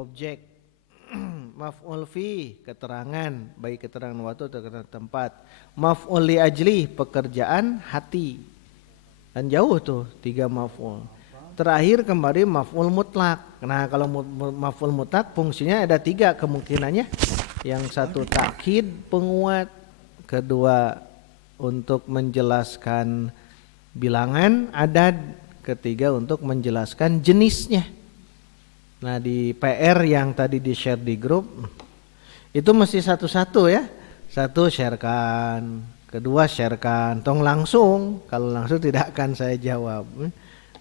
Objek maf'ul fi keterangan, baik keterangan waktu atau keterangan tempat. Maf'ul li ajli pekerjaan hati. Dan jauh tuh 3 maf'ul. Terakhir kembali maf'ul mutlak. Nah, kalau maf'ul mutlak fungsinya ada 3 kemungkinannya. Yang satu takkid penguat, kedua untuk menjelaskan bilangan adad, ketiga untuk menjelaskan jenisnya. Nah, di PR yang tadi di share di grup itu mesti satu-satu ya. Satu sharekan, kedua sharekan, tong langsung. Kalau langsung tidak akan saya jawab.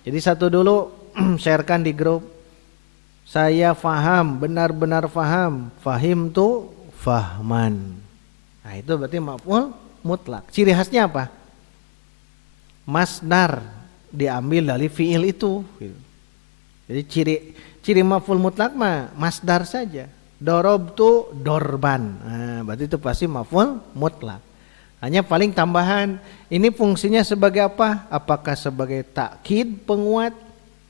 Jadi satu dulu sharekan di grup. Saya faham, benar-benar faham. Fahim tuh fahman. Nah, itu berarti maf'ul mutlak. Ciri khasnya apa? Masdar diambil dari fiil itu. Jadi ciri maf'ul mutlak mah masdar saja. Dorobtu dorban. Nah, berarti itu pasti maf'ul mutlak. Hanya paling tambahan, ini fungsinya sebagai apa? Apakah sebagai takkid penguat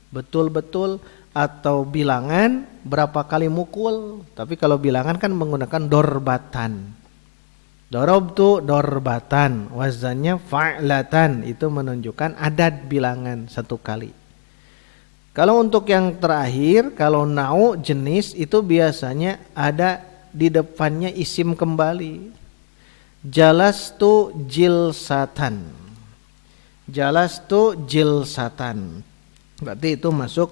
betul-betul atau bilangan berapa kali mukul? Tapi kalau bilangan kan menggunakan dorbatan. Dorobtu dorbatan, wazannya fa'latan, itu menunjukkan adad bilangan 1 kali. Kalau untuk yang terakhir, kalau nau jenis itu biasanya ada di depannya isim kembali. Jalastu jilsatan. Jalastu jilsatan. Berarti itu masuk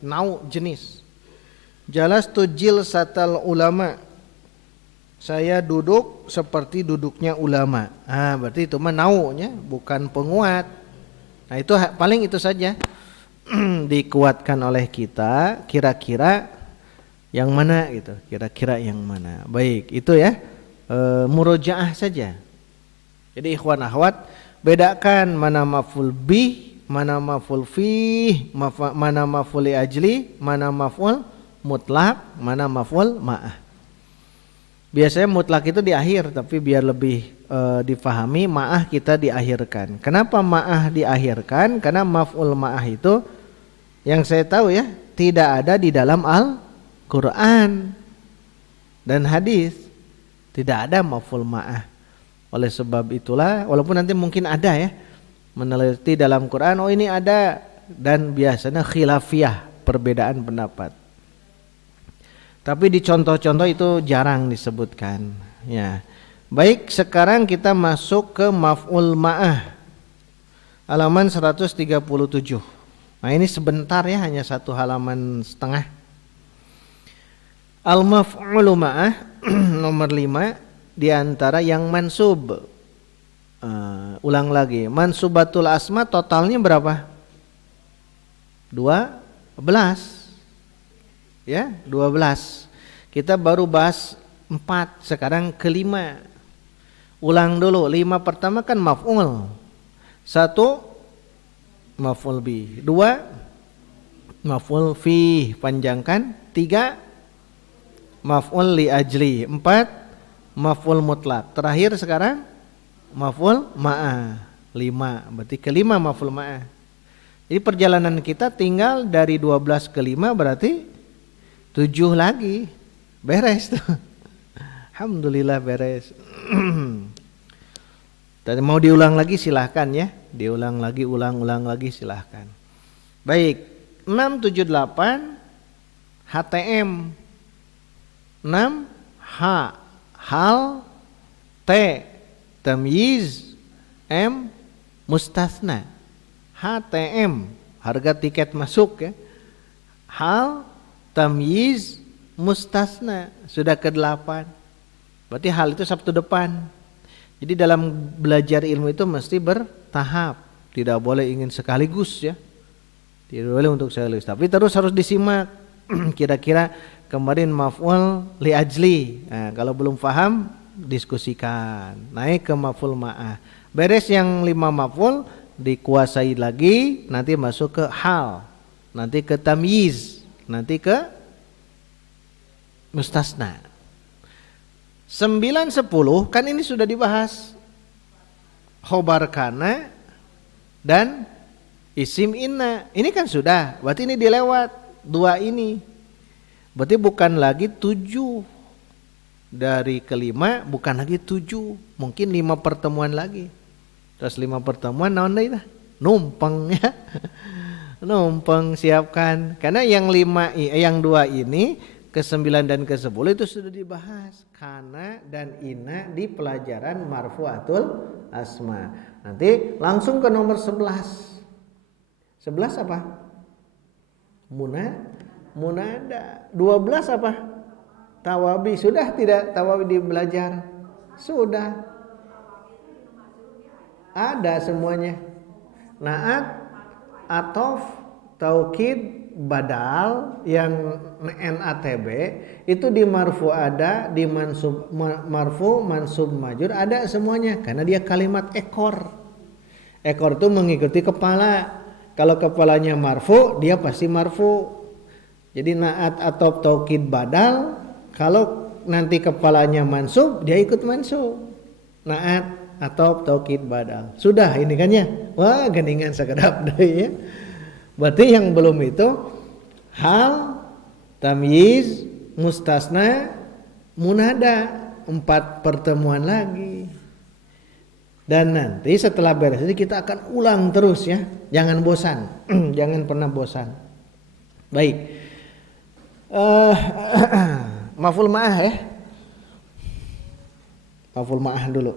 nau jenis. Jalastu jilsatal ulama. Saya duduk seperti duduknya ulama. Ah, berarti itu mah naunya, bukan penguat. Nah, itu paling itu saja dikuatkan oleh kita, kira-kira yang mana gitu, kira-kira yang mana. Baik, itu ya murojaah saja. Jadi ikhwan akhwat, bedakan mana maf'ul bih, mana maf'ul fih, mana maf'ul li ajli, mana maf'ul mutlak, mana maf'ul ma'ah. Biasanya mutlak itu di akhir, tapi biar lebih difahami, ma'ah kita diakhirkan. Kenapa ma'ah diakhirkan? Karena maf'ul ma'ah itu yang saya tahu ya, tidak ada di dalam Al-Quran dan hadis. Tidak ada maf'ul ma'ah. Oleh sebab itulah, walaupun nanti mungkin ada ya, meneliti dalam Quran, oh ini ada, dan biasanya khilafiyah, perbedaan pendapat. Tapi di contoh-contoh itu jarang disebutkan ya. Baik, sekarang kita masuk ke maf'ul ma'ah. Halaman 137. Nah, ini sebentar ya, hanya 1 halaman setengah. Al-maf'ul ma'ah nomor 5 di antara yang mansub. Ulang lagi. Mansubatul asma totalnya berapa? 12. Ya, 12. Kita baru bahas 4, sekarang ke-5. Ulang dulu, 5 pertama kan maf'ul. 1 maf'ul bi, 2 maf'ul fi, panjangkan. 3 maf'ul li ajli, 4 maf'ul mutlak. Terakhir sekarang maf'ul ma'ah, 5. Berarti ke-5 maf'ul ma'ah. Jadi perjalanan kita tinggal dari 12 ke 5 berarti 7 lagi, beres tuh. Alhamdulillah beres. Dan mau diulang lagi silahkan ya, diulang lagi, ulang lagi silahkan. Baik, 678 HTM, 6 H hal, T tamyiz, M mustasna. HTM harga tiket masuk ya. Hal, tamyiz, mustasna, sudah ke-8. Berarti hal itu Sabtu depan. Jadi dalam belajar ilmu itu mesti bertahap, tidak boleh ingin sekaligus ya. Tidak boleh untuk sekaligus, tapi terus harus disimak. Kira-kira kemarin maf'ul li ajli. Nah, kalau belum paham diskusikan. Naik ke maf'ul ma'ah. Beres yang 5 maf'ul, dikuasai lagi, nanti masuk ke hal, nanti ke tamyiz, nanti ke mustasna. 9, 10 kan ini sudah dibahas. Khobar kana dan isim inna. Ini kan sudah, berarti ini dilewat. dua ini. Berarti bukan lagi 7. Dari kelima bukan lagi 7, mungkin 5 pertemuan lagi. Terus 5 pertemuan naon deui tah? Numpang ya. Numpang siapkan. Karena yang 2 ini ke-9 dan ke-10 itu sudah dibahas. Kana dan ina di pelajaran marfu'atul asma. Nanti langsung ke nomor 11. 11 apa? Munada. 12 apa? Tawabi. Sudah tidak tawabi belajar? Sudah. Ada semuanya. Naat, atof, taukid, badal yang NATB itu di marfu ada, di marfu, mansub, majur ada semuanya karena dia kalimat ekor. Ekor itu mengikuti kepala. Kalau kepalanya marfu, dia pasti marfu. Jadi naat, atof, taukid, badal. Kalau nanti kepalanya mansub, dia ikut mansub. Naat, atof, taukid, badal. Sudah ini kan ya. Wah, geningan sekedap deh ya. Berarti yang belum itu hal, tamyiz, mustasna, munada, 4 pertemuan lagi. Dan nanti setelah beres ini kita akan ulang terus ya. Jangan bosan. Jangan pernah bosan. Baik. Maf'ul ma'ah ya. Maf'ul ma'ah dulu.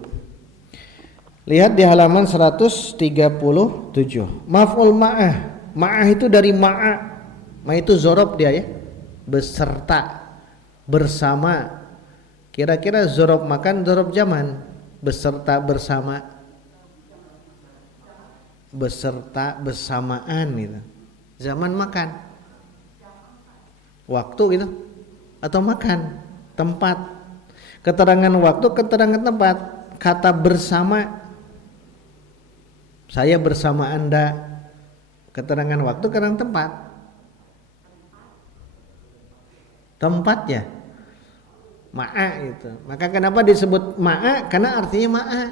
Lihat di halaman 137. Maf'ul ma'ah. Ma'ah itu dari ma'a. Ma itu zorob dia ya. Beserta, bersama. Kira-kira zorob makan, zorob zaman. Beserta, bersama. Beserta, bersamaan gitu. Zaman makan. Waktu gitu. Atau makan. Tempat. Keterangan waktu, keterangan tempat. Kata bersama. Saya bersama Anda. Keterangan waktu, keterangan tempat. Tempat ya. Ma'a itu. Maka kenapa disebut ma'a? Karena artinya ma'a.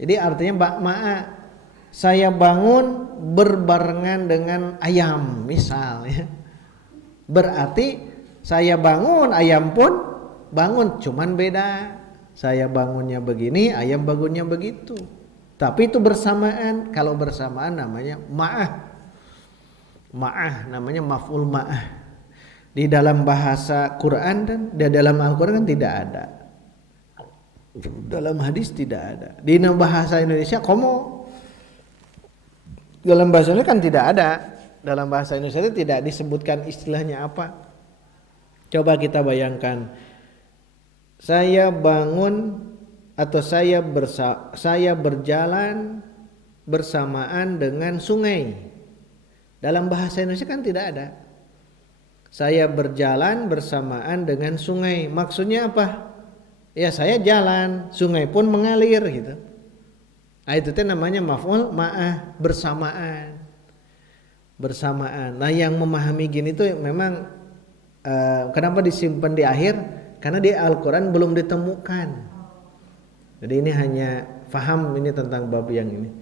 Jadi artinya ma'a. Saya bangun berbarengan dengan ayam misalnya. Berarti saya bangun, ayam pun bangun. Cuman beda. Saya bangunnya begini, ayam bangunnya begitu. Tapi itu bersamaan. Kalau bersamaan namanya ma'ah. Ma'ah namanya maf'ul ma'ah. Di dalam bahasa Quran dan di dalam Al-Quran kan tidak ada. Dalam hadis tidak ada. Di bahasa Indonesia komo. Dalam bahasa Indonesia kan tidak ada. Dalam bahasa Indonesia itu tidak disebutkan istilahnya apa. Coba kita bayangkan. Saya bangun atau saya berjalan bersamaan dengan sungai. Dalam bahasa Indonesia kan tidak ada. Saya berjalan bersamaan dengan sungai. Maksudnya apa? Ya saya jalan, sungai pun mengalir gitu. Nah, itu namanya maf'ul ma'ah, bersamaan. Bersamaan. Nah, yang memahami gini tuh memang kenapa disimpan di akhir? Karena di Al-Qur'an belum ditemukan. Jadi ini hanya faham ini tentang bab yang ini.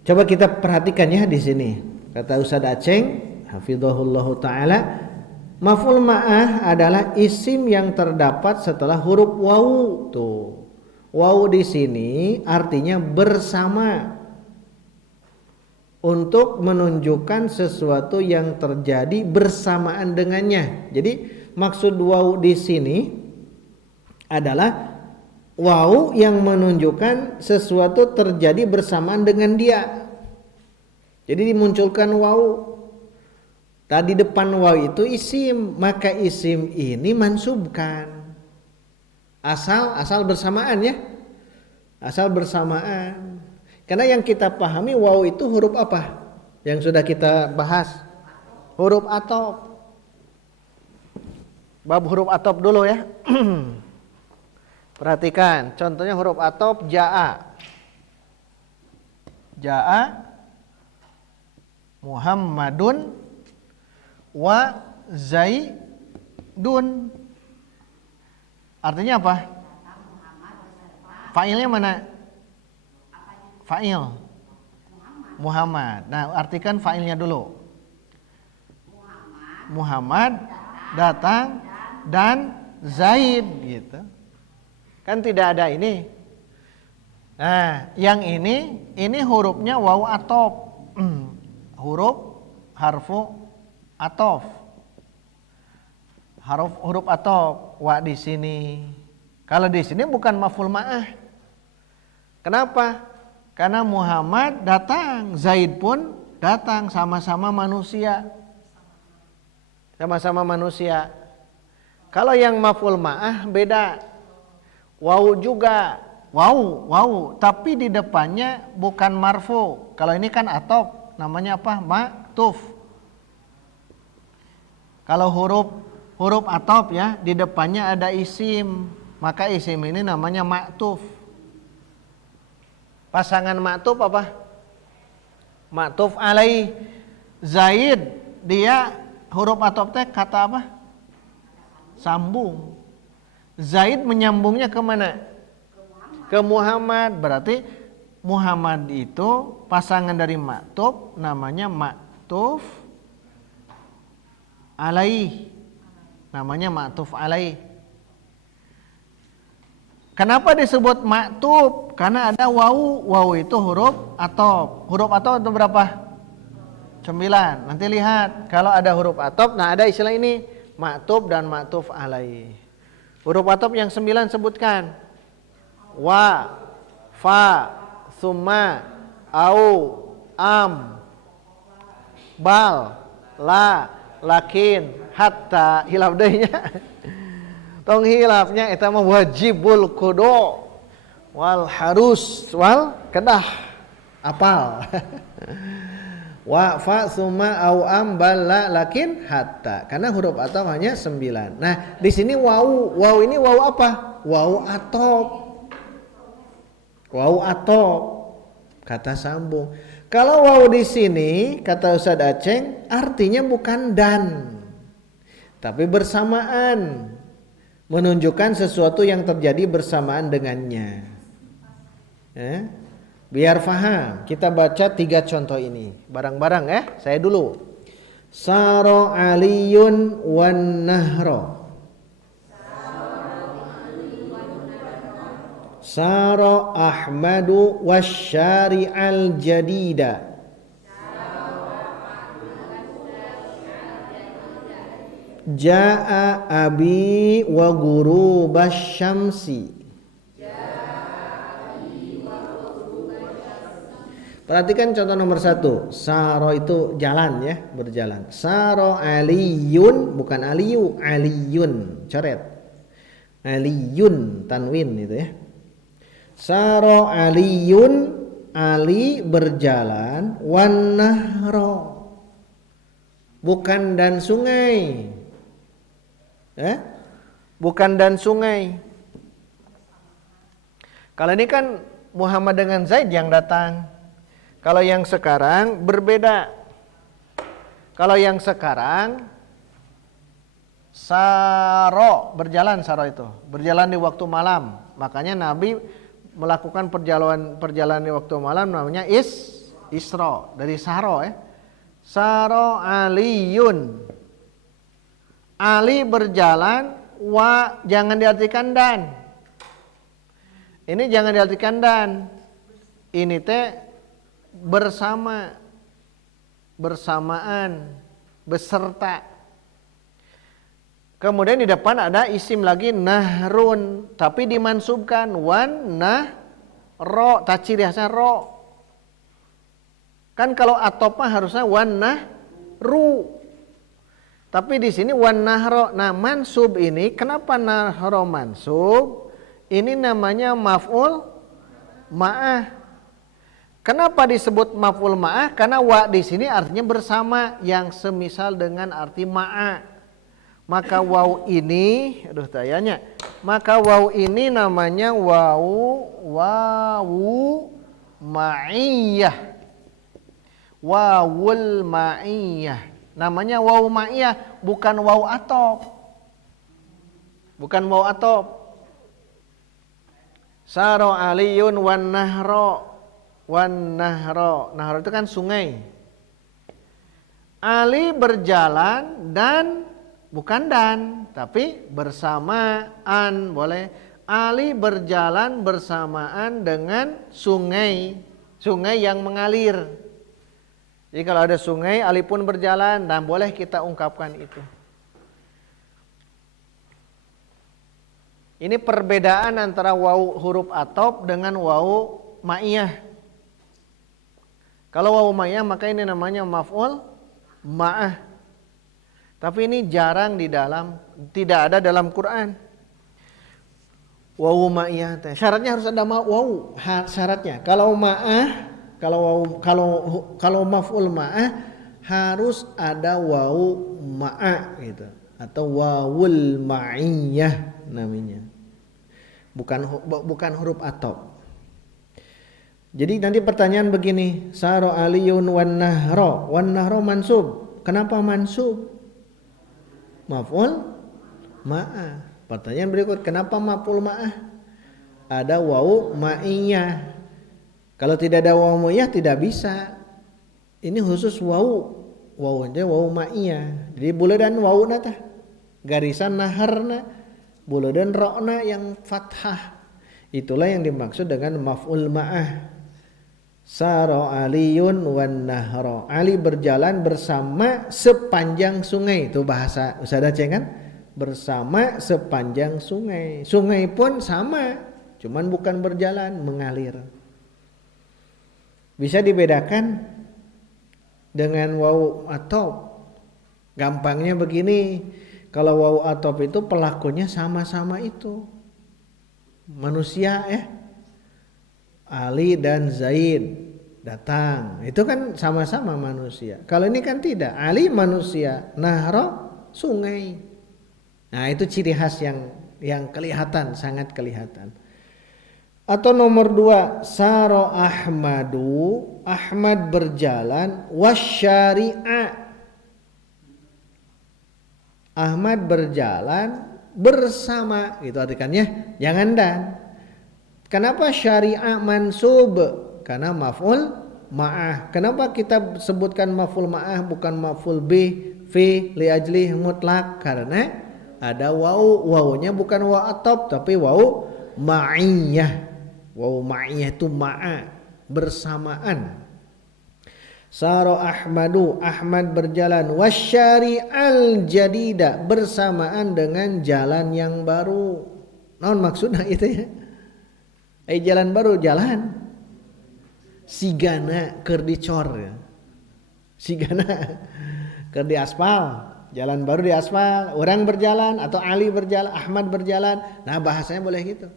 Coba kita perhatikan ya di sini. Kata Ustaz Aceng, hafizahullahu taala, maf'ul ma'ah adalah isim yang terdapat setelah huruf wawu. Tuh. Wawu di sini artinya bersama. Untuk menunjukkan sesuatu yang terjadi bersamaan dengannya. Jadi maksud wawu di sini adalah wawu yang menunjukkan sesuatu terjadi bersamaan dengan dia. Jadi dimunculkan wawu. Tadi depan wawu itu isim, maka isim ini mansubkan. Asal bersamaan ya. Asal bersamaan. Karena yang kita pahami wawu itu huruf apa? Yang sudah kita bahas. Huruf atop. Bab huruf atop dulu ya. Perhatikan, contohnya huruf atop ja'a. Ja'a Muhammadun wa Zaidun. Artinya apa? Fa'ilnya mana? Fa'il Muhammad. Nah, artikan fa'ilnya dulu. Muhammad datang dan Zaid gitu. Kan tidak ada ini. Nah, yang ini hurufnya waw atof. Huruf harfu atof. Huruf atof wa di sini. Kalau di sini bukan maf'ul ma'ah. Kenapa? Karena Muhammad datang, Zaid pun datang, sama-sama manusia. Sama-sama manusia. Kalau yang maf'ul ma'ah beda. Waw juga. Waw, tapi di depannya bukan marfu. Kalau ini kan atof, namanya apa? Ma'tuf. Kalau huruf atof ya, di depannya ada isim, maka isim ini namanya ma'tuf. Pasangan ma'tuf apa? Ma'tuf alaih. Zaid, dia huruf atof teh kata apa? Sambung. Zaid menyambungnya ke mana? Ke Muhammad. Berarti Muhammad itu pasangan dari ma'tuf, namanya ma'tuf alaih. Namanya ma'tuf alaih. Kenapa disebut ma'tuf? Karena ada wawu. Wawu itu huruf atof. Huruf atof itu berapa? 9. Nanti lihat. Kalau ada huruf atof, nah ada istilah ini. Ma'tuf dan ma'tuf alaih. Huruf atof yang 9 sebutkan. Wa, fa, summa, au, am, bal, la, lakin, hatta. Hilaf dehnya. Tong hilafnya eta mah wajibul kudu wal harus wal kedah apal. Wa fa summa au am bal la lakin hatta. Karena huruf atof hanya 9. Nah, di sini wawu. Wawu ini wawu apa? Wawu atof. Wawu atof. Kata sambung. Kalau wawu di sini kata Ustaz Aceng artinya bukan dan, tapi bersamaan. Menunjukkan sesuatu yang terjadi bersamaan dengannya. Biar faham, kita baca 3 contoh ini bareng-bareng ya. Saya dulu. Saro aliyun wan nahro. Saro ahmadu wasyari'al jadida. Ja'a abi wa ghurubasy syamsi. Perhatikan contoh nomor 1. Saro itu jalan ya, berjalan. Saro aliyun, bukan aliyu, aliyun, coret. Aliyun, tanwin itu ya. Saro aliyun, Ali berjalan, wan nahro, bukan dan sungai. Bukan dan sungai. Kalau ini kan Muhammad dengan Zaid yang datang. Kalau yang sekarang berbeda. Kalau yang sekarang Saro, berjalan Saro itu. Berjalan di waktu malam. Makanya Nabi melakukan perjalanan di waktu malam namanya Isra. Dari Saro ya. Saro aliyun. Ali berjalan, wa jangan diartikan dan. Ini jangan diartikan dan. Ini teh bersama, bersamaan, beserta. Kemudian di depan ada isim lagi nahrun, tapi dimansubkan wan nahro, ciri khasnya ro. Kan kalau atop mah harusnya wan nahru. Tapi di sini wan nahro. Nah, mansub ini kenapa nahro mansub? Ini namanya maf'ul ma'ah. Kenapa disebut maf'ul ma'ah? Karena wa di sini artinya bersama, yang semisal dengan arti ma'ah. Maka waw ini, maka waw ini namanya wawu ma'iyah. Wawul ma'iyah. Namanya waw ma'iyah, bukan waw atof. Bukan waw atof. Saro aliyun wan nahro. Wan nahro. Nahro itu kan sungai. Ali berjalan dan, bukan dan, tapi bersamaan boleh. Ali berjalan bersamaan dengan sungai, sungai yang mengalir. Jadi kalau ada sungai, Ali pun berjalan, dan boleh kita ungkapkan itu. Ini perbedaan antara wawu huruf atop dengan wawu ma'iyah. Kalau wawu ma'iyah maka ini namanya maf'ul ma'ah. Tapi ini jarang tidak ada dalam Quran. Wawu ma'iyah. Syaratnya harus ada wawu. Syaratnya. Kalau ma'ah, kalau maf'ul ma'ah harus ada wawu ma'ah gitu. Atau wawul ma'iyah namanya. Bukan huruf atop. Jadi nanti pertanyaan begini, saro aliyun wan nahro mansub. Kenapa mansub? Maf'ul ma'ah. Pertanyaan berikut, kenapa maf'ul ma'ah? Ada wawu ma'iyah. Kalau tidak ada wawu ma'iyah tidak bisa. Ini khusus wawu. Wawunya wawu ma'iyah. Jadi buledan wawu nata. Garisan naharna, buledan rokna yang fathah. Itulah yang dimaksud dengan maf'ul ma'ah. Saro aliyun wan nahro. Ali berjalan bersama sepanjang sungai. Itu bahasa Ustaz Aceh kan? Bersama sepanjang sungai. Sungai pun sama, cuman bukan berjalan, mengalir. Bisa dibedakan dengan wawu atop. Gampangnya begini, kalau wawu atop itu pelakunya sama-sama itu. Manusia Ali dan Zaid datang. Itu kan sama-sama manusia. Kalau ini kan tidak. Ali manusia, nahro sungai. Nah, itu ciri khas yang kelihatan, sangat kelihatan. Atau nomor 2, saro Ahmadu, Ahmad berjalan, wasyari'a. Ahmad berjalan bersama, gitu artikannya, jangan dan. Kenapa syari'a mansub? Karena maf'ul ma'ah. Kenapa kita sebutkan maf'ul ma'ah bukan maf'ul bih, fi, li ajli, mutlak? Karena ada wawu, wawunya bukan wawu atop tapi wawu ma'iyah. Wawu ma'iyah itu ma'a, bersamaan. Saro Ahmadu, Ahmad berjalan, wasyari'al jadida, bersamaan dengan jalan yang baru. Naon maksudnya itu ya? Jalan baru, jalan sigana keur dicor ya. Sigana keur di aspal, jalan baru di aspal, orang berjalan atau Ali berjalan, Ahmad berjalan. Nah, bahasanya boleh gitu.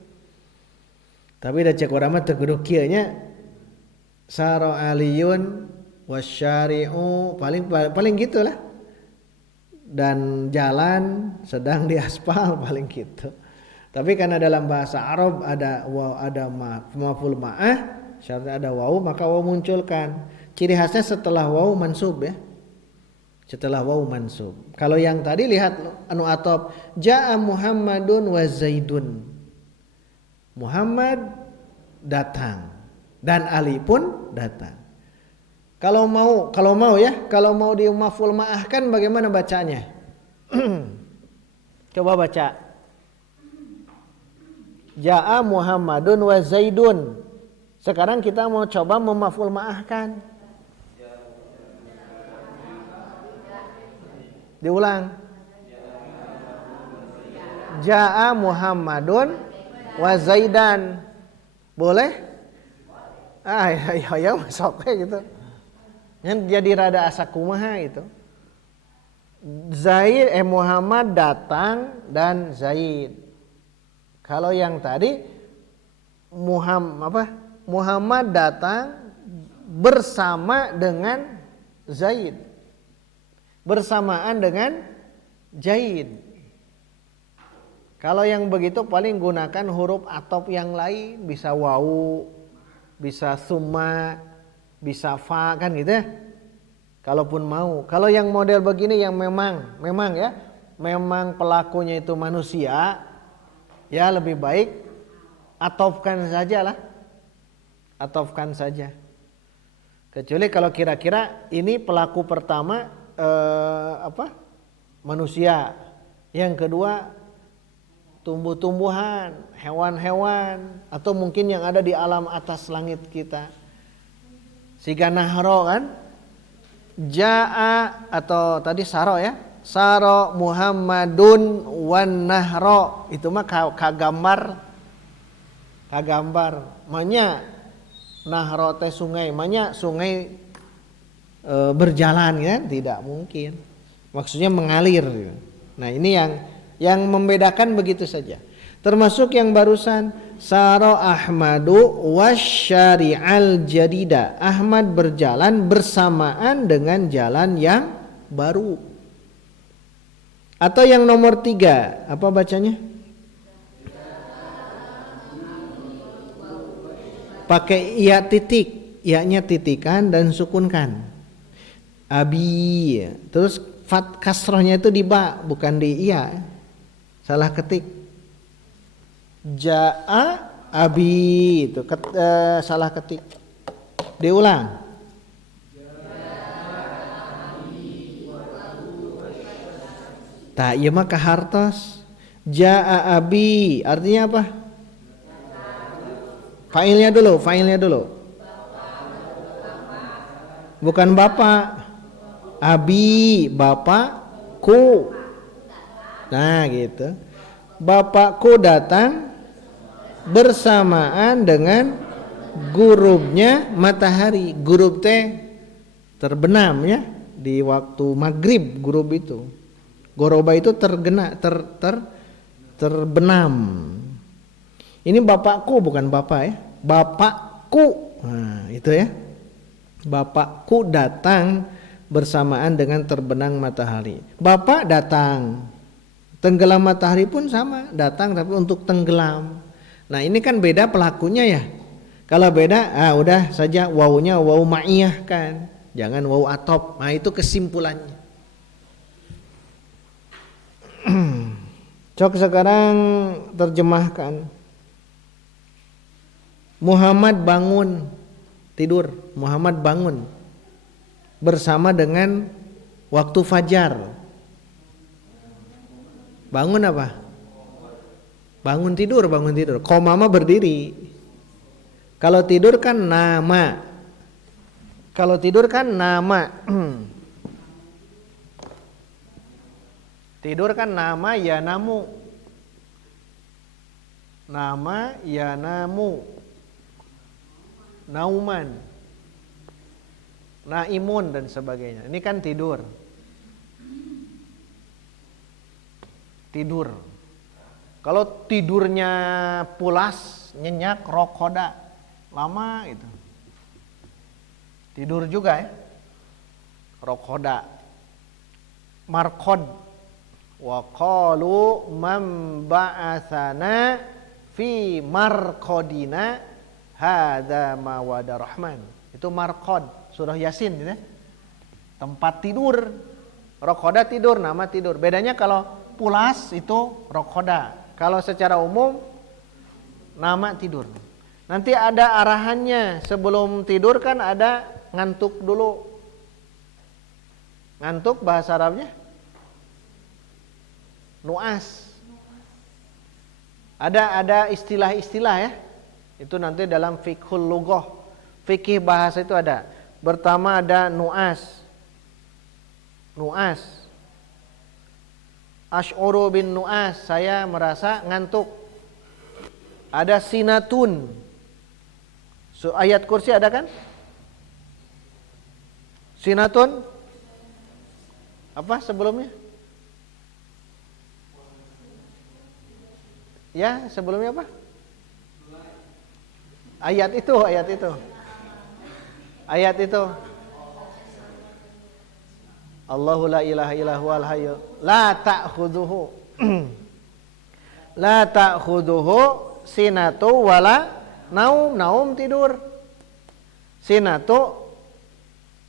Tapi da cek urang mah teu kudu kieu nya. Saro aliyun wasyari'u, paling gitulah. Dan jalan sedang di aspal, paling gitu. Tapi karena dalam bahasa Arab ada maf'ul ma'ah, syaratnya ada wawu, maka wawu munculkan. Ciri khasnya setelah wawu mansub ya. Setelah wawu mansub. Kalau yang tadi lihat anu atop, ja'a Muhammadun wa Zaidun. Muhammad datang dan Ali pun datang. Kalau mau di maf'ul ma'ah kan bagaimana bacanya? Coba baca. Ja'a Muhammadun wa Zaidun. Sekarang kita mau coba memaf'ul ma'ahkan. Diulang. Ja'a Muhammadun wa Zaidan. Boleh? Ya masuk kayak gitu. Yang jadi rada asa kumaha itu. Muhammad datang dan Zaid. Kalau yang tadi Muhammad datang bersama dengan Zaid. Bersamaan dengan Zaid. Kalau yang begitu paling gunakan huruf atop yang lain, bisa wawu, bisa summa, bisa fa kan gitu ya. Kalaupun mau. Kalau yang model begini yang memang pelakunya itu manusia, ya lebih baik atofkan saja lah. Atofkan saja. Kecuali kalau kira-kira ini pelaku pertama manusia. Yang kedua tumbuh-tumbuhan, hewan-hewan, atau mungkin yang ada di alam atas langit kita. Siga nahro kan, jaa atau tadi saro ya, saro Muhammadun wan nahro, itu mah kagambar manya nahro teh sungai, manya sungai berjalan kan, tidak mungkin, maksudnya mengalir. Nah ini yang membedakan begitu saja. Termasuk yang barusan Saro Ahmadu wasyari'al jadida. Ahmad berjalan bersamaan dengan jalan yang baru. Atau yang nomor 3, apa bacanya? Pakai iya titik, iya-nya titikan dan sukunkan. Abi, terus kasrohnya itu di ba, bukan di iya. Salah ketik. Ja'a abi itu salah ketik. Diulang. Tak, ieu mah kahartos. Ja'a abi artinya apa? Fa'ilnya dulu. Bukan bapak. Abi, bapakku. Nah, gitu. Bapakku datang bersamaan dengan gurubnya matahari. Gurub teh terbenam ya di waktu maghrib, gurub itu. Goroba itu terbenam. Ini bapakku bukan bapak ya. Bapakku. Nah, itu ya. Bapakku datang bersamaan dengan terbenam matahari. Bapak datang. Tenggelam matahari pun sama, datang tapi untuk tenggelam. Nah, ini kan beda pelakunya ya. Kalau beda, udah saja wawunya wawu ma'iyah kan. Jangan wawu atop. Nah, itu kesimpulannya. Cok sekarang terjemahkan. Muhammad bangun tidur. Muhammad bangun bersama dengan waktu fajar. Bangun apa? Bangun tidur. Komama berdiri. Kalau tidur kan nama. Tidur kan nama ya namu. Nama ya namu. Nauman. Naimun dan sebagainya. Ini kan tidur. Kalau tidurnya pulas, nyenyak, rokoda, lama itu. Tidur juga ya. Rokoda. Markod. Wa qalu man ba'atsana fi markodina hadza ma wa'ada rahman. Itu markod, surah Yasin ya. Tempat tidur. Rokoda tidur, nama tidur. Bedanya kalau pulas itu rokoda. Kalau secara umum nama tidur. Nanti ada arahannya. Sebelum tidur kan ada ngantuk dulu. Ngantuk bahasa Arabnya nuas. Ada istilah-istilah ya. Itu nanti dalam fiqhul lughah. Fikih bahasa itu ada. Pertama ada nuas. Asy'uru bin nu'as, saya merasa ngantuk. Ada sinatun. Ayat kursi ada kan? Sinatun. Apa sebelumnya? Ya, sebelumnya apa? Ayat itu. Allahu la ilaha illa huwal hayyu la ta'khudhuhu sinatu wala naum tidur. Sinatu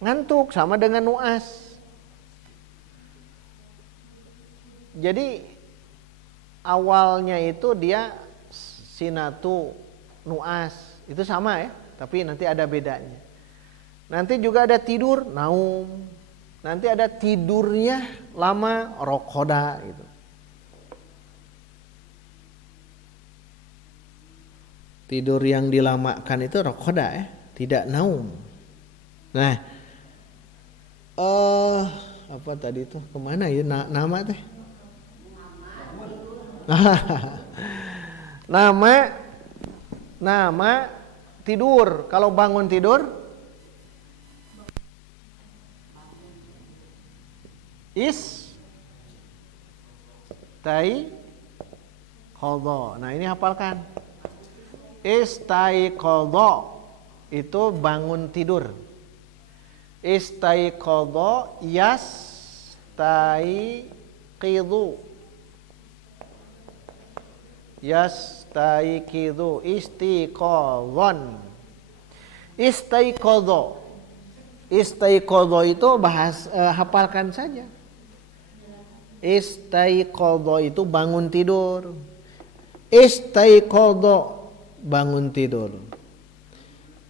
ngantuk sama dengan nuas. Jadi awalnya itu dia sinatu nuas itu sama ya, tapi nanti ada bedanya. Nanti juga ada tidur naum. Nanti ada tidurnya lama, rokoda gitu. Tidur yang dilamakan itu rokoda ya, tidak naum. Nah, apa tadi tuh kemana ya nama teh? Nama tidur. Kalau bangun tidur istaiqadha. Nah, ini hafalkan. Istaiqadha itu bangun tidur. Istaiqadha yastaiqidhu. Yastaiqidhu istiqadhan. Istaiqadha. Istaiqadha itu hafalkan saja. Istaiqadha itu bangun tidur. Istaiqadha bangun tidur.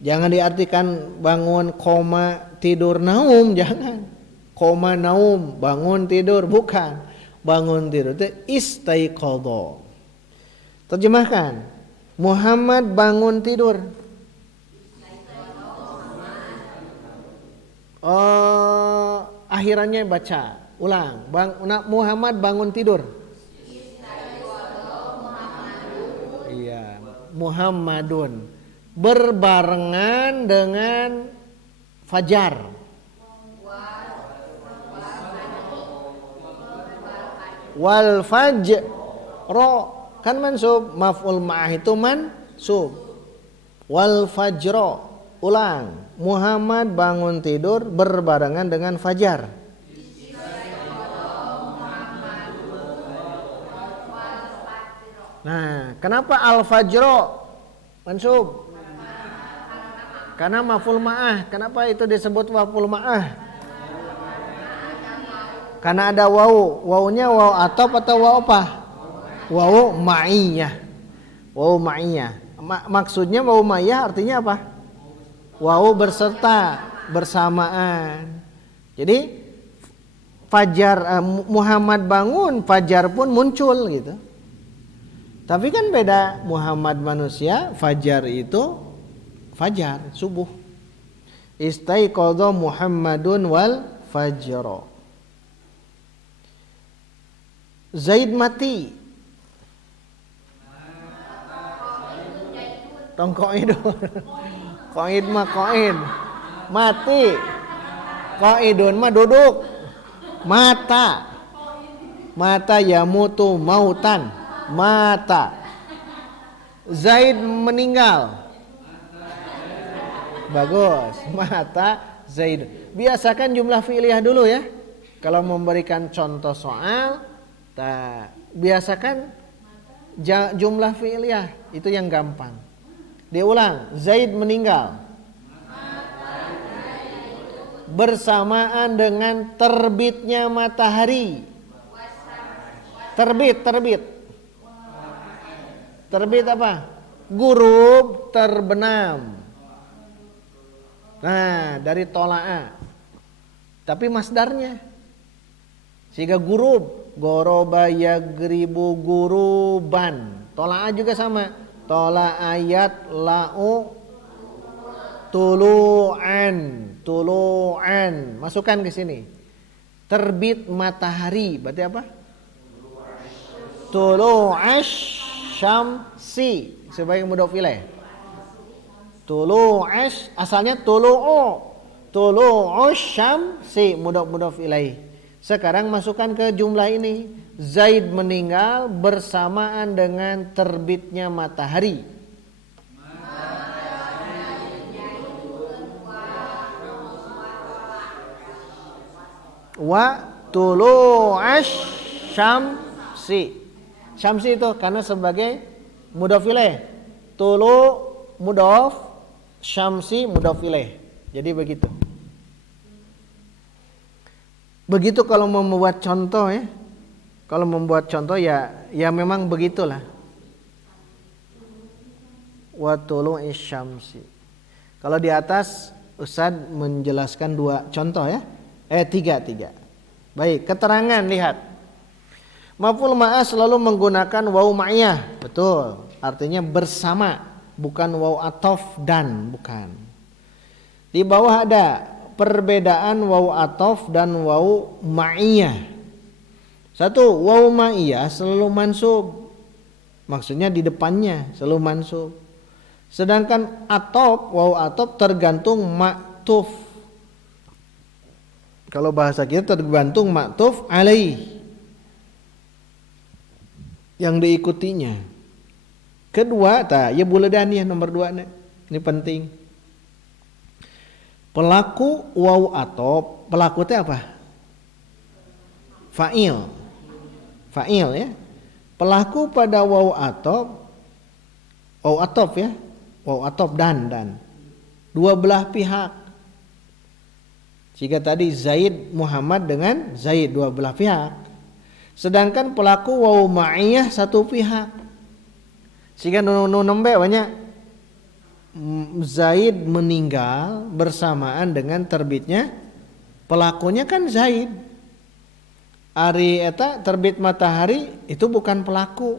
Jangan diartikan bangun koma tidur naum, jangan. Koma naum bangun tidur, bukan. Bangun tidur itu istaiqadha. Terjemahkan. Muhammad bangun tidur. Akhirannya baca, ulang. Muhammad bangun tidur. Iya, Muhammadun berbarengan dengan fajar. Wal fajro kan mansub, maf'ul ma'ah itu mansub. Wal fajro, ulang. Muhammad bangun tidur berbarengan dengan fajar. Nah, kenapa al-fajro mansub? Karena maf'ul ma'ah. Kenapa itu disebut maf'ul ma'ah? Karena ada wawu. Wawunya wawu atop atau wawu apa? Wawu ma'iyah. Wawu ma'iyah. Maksudnya wawu ma'iyah artinya apa? Wawu berserta, bersamaan. Jadi fajar, Muhammad bangun, fajar pun muncul gitu. Tapi kan beda, Muhammad manusia, fajar itu fajar, subuh. Istaiqadha Muhammadun wal fajro. Zaid mati. Tongkoidun. Qaid mah qaid. Mati. Qaidun mah duduk. Mata. Mata yamutu mautan. Mata. Zaid meninggal. Bagus. Mata Zaid. Biasakan jumlah fi'liyah dulu ya. Kalau memberikan contoh soal, biasakan jumlah fi'liyah. Itu yang gampang. Diulang. Zaid meninggal. Bersamaan dengan terbitnya matahari. Terbit. Terbit apa? Gurub terbenam. Nah, dari tola'a. Tapi masdarnya. Sehingga gurub. Goroba yagribu guruban. Tola'a juga sama. Tola ayat la'u tulu'an. Masukkan ke sini. Terbit matahari. Berarti apa? Tulu'ash syamsi sebagai mudhof ilaih. Tulu'ash asalnya tulu'ush syamsi mudhof ilaih. Sekarang masukkan ke jumlah ini. Zaid meninggal bersamaan dengan terbitnya matahari. Wa tulu'ash syamsi. Syamsi itu karena sebagai mudhof ilaih. Tulu mudhof, syamsi mudhof ilaih. Jadi begitu. Begitu kalau membuat contoh ya. Kalau membuat contoh ya memang begitulah. Wa tulu'is syamsi. Kalau di atas Ustaz menjelaskan dua contoh ya. Tiga. Baik, keterangan lihat. Maf'ul ma'ah selalu menggunakan waw ma'iyah. Betul. Artinya bersama, bukan waw atof dan, bukan. Di bawah ada perbedaan waw atof dan waw ma'iyah. Satu, waw ma'iyah selalu mansub. Maksudnya di depannya selalu mansub. Sedangkan atof, waw atof tergantung ma'tuf. Kalau bahasa kita tergantung ma'tuf alaih, yang diikutinya. Kedua, ya buledaniyah nomor 2 nih. Ini penting. Pelaku waw atof, pelaku itu apa? Fa'il ya. Pelaku pada waw atof ya. Waw atof dan dua belah pihak. Jika tadi Zaid Muhammad dengan Zaid dua belah pihak. Sedangkan pelaku waw ma'iyah satu pihak. Sehingga nembe banyak Zaid meninggal bersamaan dengan terbitnya pelakunya kan Zaid. Ari eta terbit matahari itu bukan pelaku.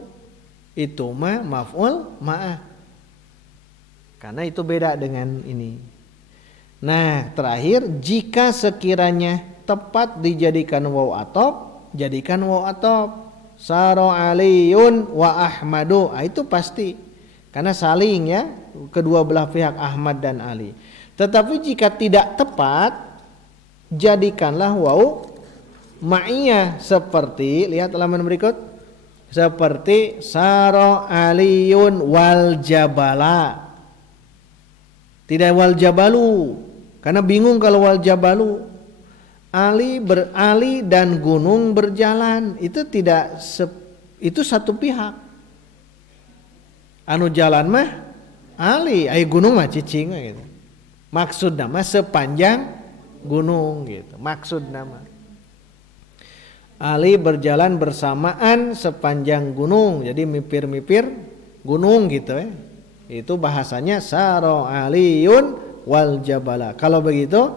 Itu mah maf'ul ma'ah. Karena itu beda dengan ini. Nah, terakhir jika sekiranya tepat dijadikan waw atof, jadikan waw atof. Saro Aliyun wa Ahmadu. Itu pasti. Karena saling ya, kedua belah pihak Ahmad dan Ali. Tetapi jika tidak tepat, jadikanlah waw ma'iyah seperti, lihat halaman berikut. Seperti Saro Aliyun wal Jabala. Tidak wal Jabalu. Karena bingung kalau wal Jabalu. Ali dan gunung berjalan, itu tidak itu satu pihak. Anu jalan mah Ali, gunung mah cicing gitu. Maksud nama sepanjang gunung gitu. Maksud nama Ali berjalan bersamaan sepanjang gunung, jadi mipir-mipir gunung gitu ya. Itu bahasanya Saro Aliyun wal Jabala. Kalau begitu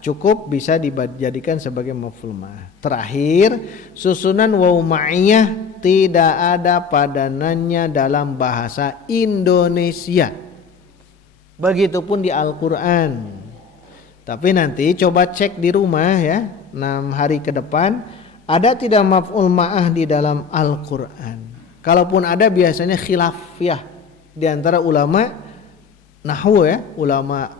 cukup bisa dijadikan sebagai maf'ul ma'ah. Terakhir, susunan waw ma'iyah tidak ada padanannya dalam bahasa Indonesia. Begitupun di Al-Qur'an. Tapi nanti coba cek di rumah ya, 6 hari ke depan ada tidak maf'ul ma'ah di dalam Al-Qur'an. Kalaupun ada biasanya khilafiyah di antara ulama nahwu ya, ulama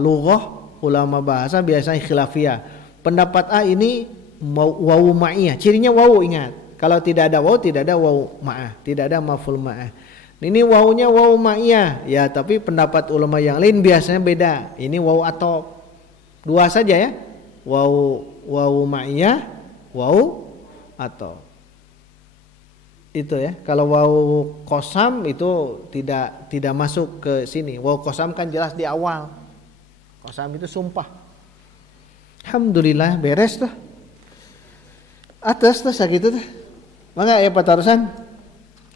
lughah, ulama bahasa biasanya khilafiyah. Pendapat A ini waw ma'iyah. Cirinya waw, ingat. Kalau tidak ada waw, tidak ada waw ma'ah, tidak ada maf'ul ma'ah. Ini wawnya waw ma'iyah. Ya, tapi pendapat ulama yang lain biasanya beda. Ini waw atof. 2 saja ya. Waw ma'iyah, waw atof. Itu ya. Kalau waw qasam itu tidak masuk ke sini. Waw qasam kan jelas di awal. Qasam itu sumpah. Alhamdulillah beres tuh. Atas tuh sakitu tuh. Mangga ya Pak Tarusan.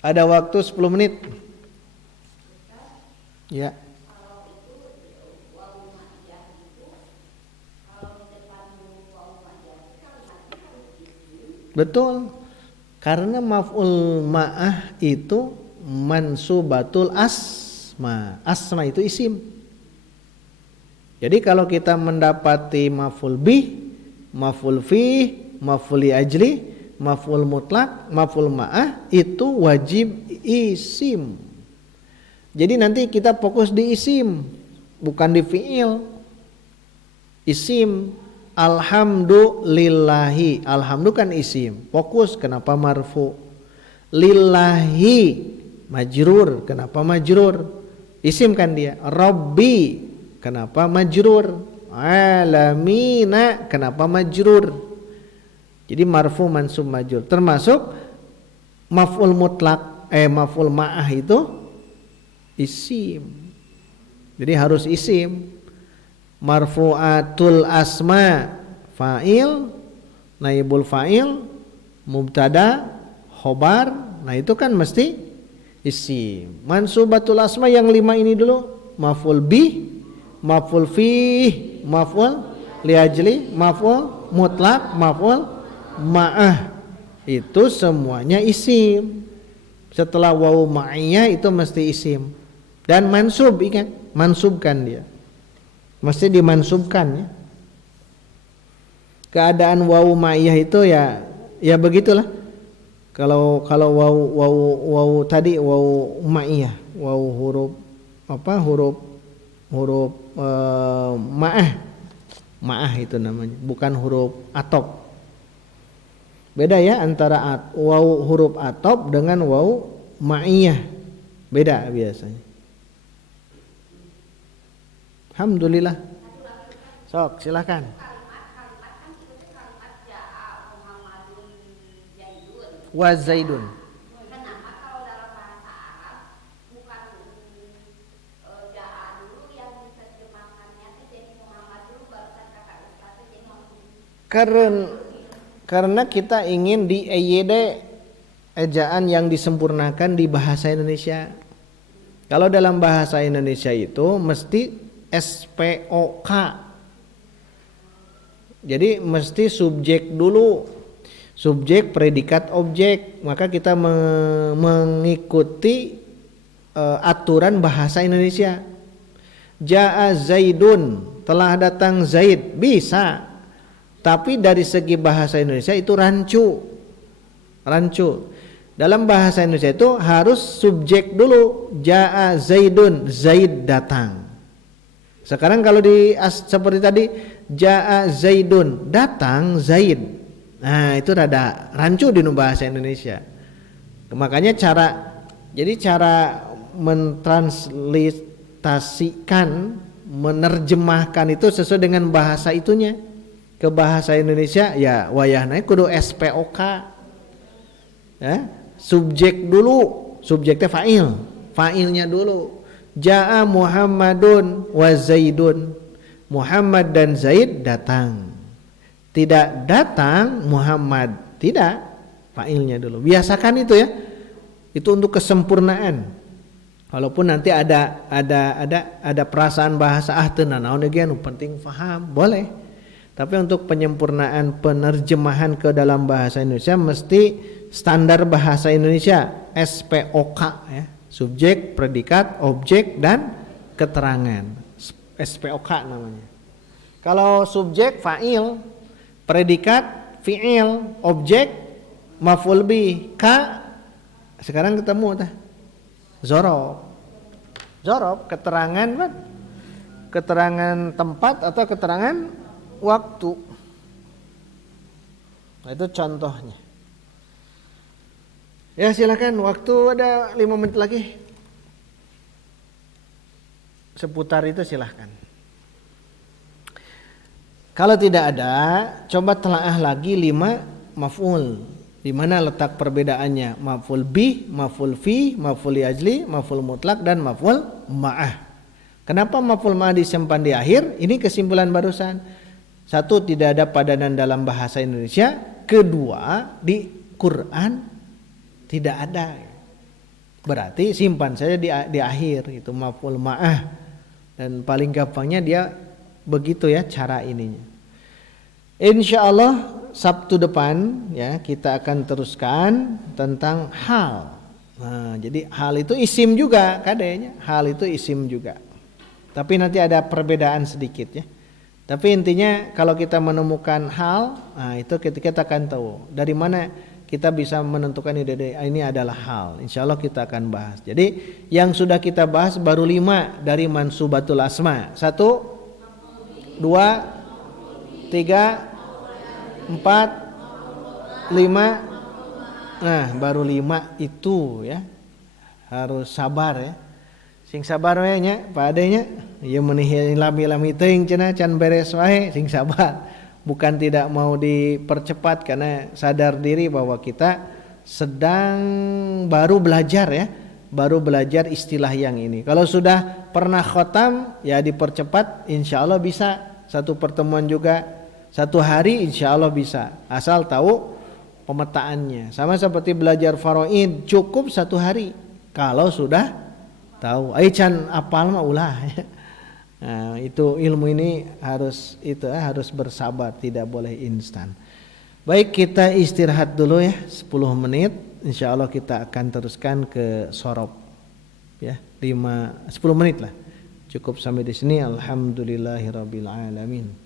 Ada waktu 10 menit. Ya. Betul. Karena maf'ul ma'ah itu mansubatul asma. Asma itu isim. Jadi kalau kita mendapati maf'ul bih, maf'ul fih, maf'ul li ajli, maf'ul mutlak, maf'ul ma'ah itu wajib isim. Jadi nanti kita fokus di isim, bukan di fi'il. Isim, alhamdulillahi, alhamdu kan isim, fokus kenapa marfu. Lillahi majrur, kenapa majrur? Isim kan dia. Rabbi, kenapa majrur? Alamina, kenapa majrur? Jadi marfu mansub majrur. Termasuk maf'ul mutlak, maf'ul ma'ah itu isim. Jadi harus isim. Marfu'atul asma fa'il, naibul fa'il, mubtada, khobar. Nah itu kan mesti isim. Mansubatul asma yang 5 ini dulu. Maf'ul bih, maf'ul fih, maf'ul liajli, maf'ul mutlak, maf'ul ma'ah. Itu semuanya isim. Setelah wawu ma'iyah itu mesti isim. Dan mansub, ingat, mansubkan dia. Mesti dimansubkan ya. Keadaan wawu ma'iyah itu ya begitulah. Kalau wawu tadi wawu ma'iyah, wawu huruf huruf ma'ah itu namanya, bukan huruf atop. Beda ya antara wawu huruf atop dengan wawu ma'iyah, beda biasanya. Alhamdulillah. Sok silakan. Wa Zaidun. Kenapa kalau dalam bahasa Arab bukan ja'a dulu yang diterjemahkannya jadi Muhammad dulu barusan kata Ustaz jadi Muhammad. Karena kita ingin di EYD ejaan yang disempurnakan di bahasa Indonesia. Kalau dalam bahasa Indonesia itu mesti SPOK. Jadi mesti subjek dulu. Subjek, predikat, objek. Maka kita mengikuti aturan bahasa Indonesia. Ja'a Zaidun, telah datang Zaid, bisa. Tapi dari segi bahasa Indonesia itu rancu. Dalam bahasa Indonesia itu harus subjek dulu. Ja'a Zaidun, Zaid datang. Sekarang kalau seperti tadi, Ja'a Zaidun, datang Zaid. Nah itu rada rancu di bahasa Indonesia. Makanya cara mentranslitasikan, menerjemahkan itu sesuai dengan bahasa itunya ke bahasa Indonesia. Ya wayahna kudu SPOK ya, subjek dulu, subjeknya fa'ilnya dulu. Ja'a Muhammadun wa Zaidun, Muhammad dan Zaid datang. Tidak datang Muhammad, tidak, fa'ilnya dulu. Biasakan itu ya. Itu untuk kesempurnaan. Walaupun nanti ada perasaan bahasa tenan naon ge anu penting paham, boleh. Tapi untuk penyempurnaan penerjemahan ke dalam bahasa Indonesia mesti standar bahasa Indonesia SPOK ya. Subjek, predikat, objek dan keterangan. SPOK namanya. Kalau subjek fa'il, predikat fi'il, objek maf'ul bih, ka sekarang ketemu tah zorob keterangan tempat atau keterangan waktu. Nah, itu contohnya ya. Silakan, waktu ada 5 menit lagi seputar itu silahkan. Kalau tidak ada, coba telaah lagi 5 maf'ul. Di mana letak perbedaannya? Maf'ul bih, maf'ul fi, maf'ul ajli, maf'ul mutlak dan maf'ul ma'ah. Kenapa maf'ul ma'ah disimpan di akhir? Ini kesimpulan barusan. Satu, tidak ada padanan dalam bahasa Indonesia. Kedua, di Quran tidak ada. Berarti simpan saja di akhir itu maf'ul ma'ah. Dan paling gampangnya dia begitu ya cara ininya. Insya Allah Sabtu depan ya kita akan teruskan tentang hal. Nah, jadi hal itu isim juga kadenya, hal itu isim juga. Tapi nanti ada perbedaan sedikit ya. Tapi intinya kalau kita menemukan hal, nah itu kita akan tahu dari mana kita bisa menentukan ini adalah hal. Insya Allah kita akan bahas. Jadi yang sudah kita bahas baru 5 dari mansubatul asma. 1, 2, 3, 4, 5. Nah baru 5 itu ya. Harus sabar ya. Sing sabar we nya Pak Ade nya. Ieu meuni lami-lami teuing cenah can beres wae, sing sabar. Bukan tidak mau dipercepat karena sadar diri bahwa kita sedang baru belajar ya. Baru belajar istilah yang ini. Kalau sudah pernah khotam ya dipercepat, insya Allah bisa. Satu pertemuan juga 1 hari insya Allah bisa, asal tahu pemetaannya. Sama seperti belajar faraid, cukup 1 hari kalau sudah tahu. Can apal mah ulah Nah, itu ilmu ini harus bersabar, tidak boleh instan. Baik, kita istirahat dulu ya 10 menit. Insya Allah kita akan teruskan ke sorob ya 10 menit lah. Cukup sampai di sini. Alhamdulillahirabbil alamin.